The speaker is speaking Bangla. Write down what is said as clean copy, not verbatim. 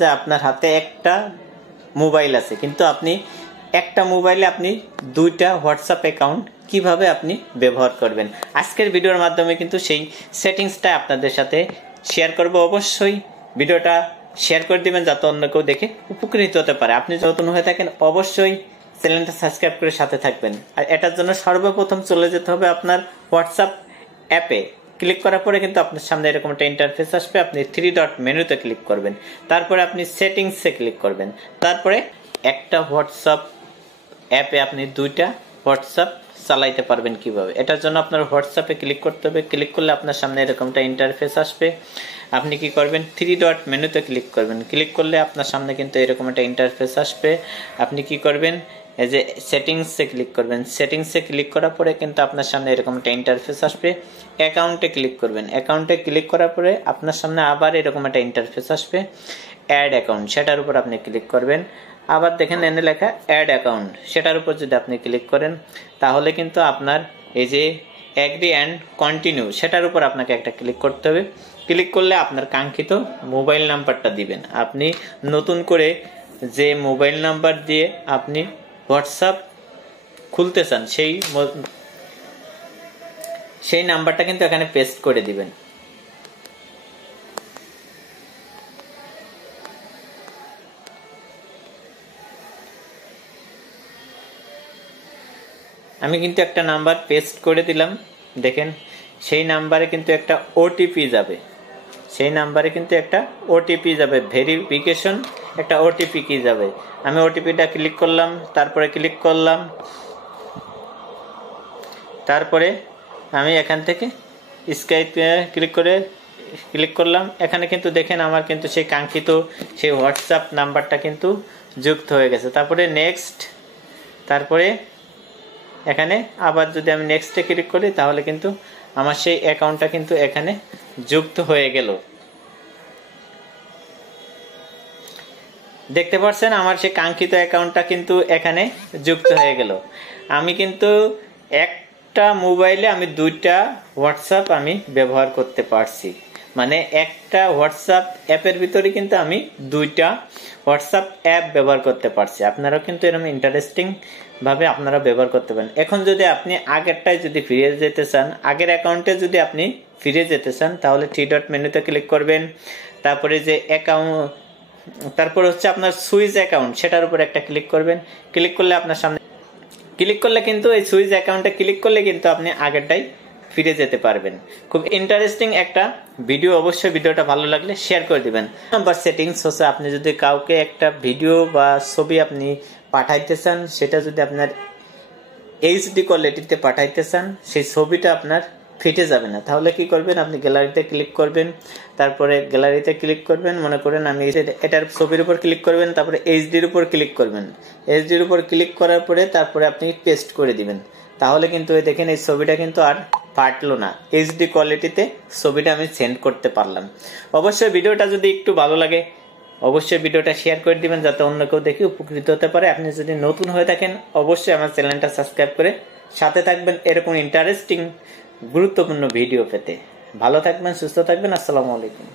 যে আপনার হাতে একটা মোবাইল আছে কিন্তু আপনি একটা মোবাইলে আপনি দুইটা হোয়াটসঅ্যাপ অ্যাকাউন্ট কিভাবে আপনি ব্যবহার করবেন আজকের ভিডিওর মাধ্যমে কিন্তু সেই সেটিংসটা আপনাদের সাথে শেয়ার করব। অবশ্যই ভিডিওটা শেয়ার করে দিবেন যাতে অন্য কেউ দেখে উপকৃত হতে পারে। আপনি নতুন হয়ে থাকেন অবশ্যই চ্যানেলটা সাবস্ক্রাইব করে সাথে থাকবেন। আর এটার জন্য সর্বপ্রথম চলে যেতে হবে আপনার হোয়াটসঅ্যাপ অ্যাপে। ক্লিক করার পরে কিন্তু আপনার সামনে এরকম একটা ইন্টারফেস আসবে। আপনি 3 ডট মেনুতে ক্লিক করবেন, তারপরে আপনি সেটিংসে ক্লিক করবেন, তারপরে একটা হোয়াটসঅ্যাপ অ্যাপে আপনি দুইটা হোয়াটসঅ্যাপ চালাইতে পারবেন কিভাবে। এটার জন্য আপনার হোয়াটসঅ্যাপে ক্লিক করতে হবে। ক্লিক করলে আপনার সামনে এরকম একটা ইন্টারফেস আসবে। আপনি কি করবেন 3 ডট মেনুতে ক্লিক করবেন। ক্লিক করলে আপনার সামনে কিন্তু এরকম একটা ইন্টারফেস আসবে। আপনি কি করবেন এই যে সেটিংসে ক্লিক করবেন। সেটিংসে ক্লিক করার পরে কিন্তু আপনার সামনে এরকম একটা ইন্টারফেস আসবে। অ্যাকাউন্টে ক্লিক করবেন। অ্যাকাউন্টে ক্লিক করার পরে আপনার সামনে আবার এরকম একটা ইন্টারফেস আসবে অ্যাড অ্যাকাউন্ট, সেটার উপর আপনি ক্লিক করবেন। আবার দেখেন এনে লেখা অ্যাড অ্যাকাউন্ট, সেটার উপর যদি আপনি ক্লিক করেন তাহলে কিন্তু আপনার এই যে এগ্রি অ্যান্ড কন্টিনিউ সেটার উপর আপনাকে একটা ক্লিক করতে হবে। ক্লিক করলে আপনার কাঙ্ক্ষিত মোবাইল নাম্বারটা দিবেন। আপনি নতুন করে যে মোবাইল নাম্বার দিয়ে আপনি হোয়াটসঅ্যাপ খুলতে চান সেই নাম্বারটা কিন্তু এখানে পেস্ট করে দিবেন। আমি কিন্তু একটা নাম্বার পেস্ট করে দিলাম। দেখেন সেই নাম্বারে কিন্তু একটা ওটিপি যাবে। সেই নাম্বারে কিন্তু একটা ওটিপি যাবে, ভেরিফিকেশন একটা ওটিপি কি যাবে। আমি ওটিপিটা ক্লিক করলাম, তারপরে ক্লিক করলাম, তারপরে আমি এখান থেকে স্কাইপে ক্লিক করলাম। এখানে কিন্তু দেখেন আমার কিন্তু সেই কাঙ্ক্ষিত সেই হোয়াটসঅ্যাপ নাম্বারটা কিন্তু যুক্ত হয়ে গেছে। তারপরে নেক্সট, তারপরে এখানে আবার যদি আমি নেক্সটে ক্লিক করি তাহলে কিন্তু আমার সেই অ্যাকাউন্টটা কিন্তু এখানে যুক্ত হয়ে গেল। দেখতে পাচ্ছেন আমার সেই কাঙ্ক্ষিত অ্যাকাউন্টটা কিন্তু এখানে যুক্ত হয়ে গেল। আমি কিন্তু একটা মোবাইলে আমি দুইটা হোয়াটসঅ্যাপ আমি ব্যবহার করতে পারছি, মানে একটা হোয়াটসঅ্যাপ অ্যাপের ভিতরে কিন্তু আমি দুইটা হোয়াটসঅ্যাপ অ্যাপ ব্যবহার করতে পারছি। আপনারাও কিন্তু এরকম ইন্টারেস্টিং ভাবে আপনারা ব্যবহার করতে পারেন। এখন যদি আপনি আগেরটায় যদি ফিরে যেতে চান, আগের অ্যাকাউন্টে যদি আপনি ফিরে যেতে চান তাহলে 3 ডট মেনুতে ক্লিক করবেন। তারপরে যে অ্যাকাউন্ট, তারপর হচ্ছে আপনার সুইচ অ্যাকাউন্ট, সেটার উপর একটা ক্লিক করবেন। ক্লিক করলে আপনার সামনে ক্লিক করলে কিন্তু এই সুইচ অ্যাকাউন্টে ক্লিক করলে কিন্তু আপনি আগেরটাই ফিরে যেতে পারবেন। খুব ইন্টারেস্টিং একটা ভিডিও। অবশ্যই ভিডিওটা ভালো লাগলে শেয়ার করে দিবেন। নাম্বার সেটিংস হচ্ছে আপনি যদি কাউকে একটা ভিডিও বা ছবি আপনি পাঠাইতে চান, সেটা যদি আপনার এইচডি কোয়ালিটিতে পাঠাইতে চান, সেই ছবিটা আপনার ফিটে যাবে না, তাহলে কি করবেন আপনি গ্যালারিতে ক্লিক করবেন। তারপরে গ্যালারিতে ক্লিক করবেন, মনে করেন আমি এটার ছবির উপর ক্লিক করবেন, তারপরে এইচডির উপর ক্লিক করবেন। এইচডির উপর ক্লিক করার পরে তারপরে আপনি পেস্ট করে দিবেন। তাহলে কিন্তু দেখেন এই ছবিটা কিন্তু আর ফাটলো না, এইচডি কোয়ালিটিতে ছবিটা আমি সেন্ড করতে পারলাম। অবশ্যই ভিডিওটা যদি একটু ভালো লাগে অবশ্যই ভিডিওটা শেয়ার করে দিবেন যাতে অন্য কেউ দেখে উপকৃত হতে পারে। আপনি যদি নতুন হয়ে থাকেন অবশ্যই আমার চ্যানেলটা সাবস্ক্রাইব করে সাথে থাকবেন এরকম ইন্টারেস্টিং গুরুত্বপূর্ণ ভিডিও পেতে। ভালো থাকবেন, সুস্থ থাকবেন। আসসালামু আলাইকুম।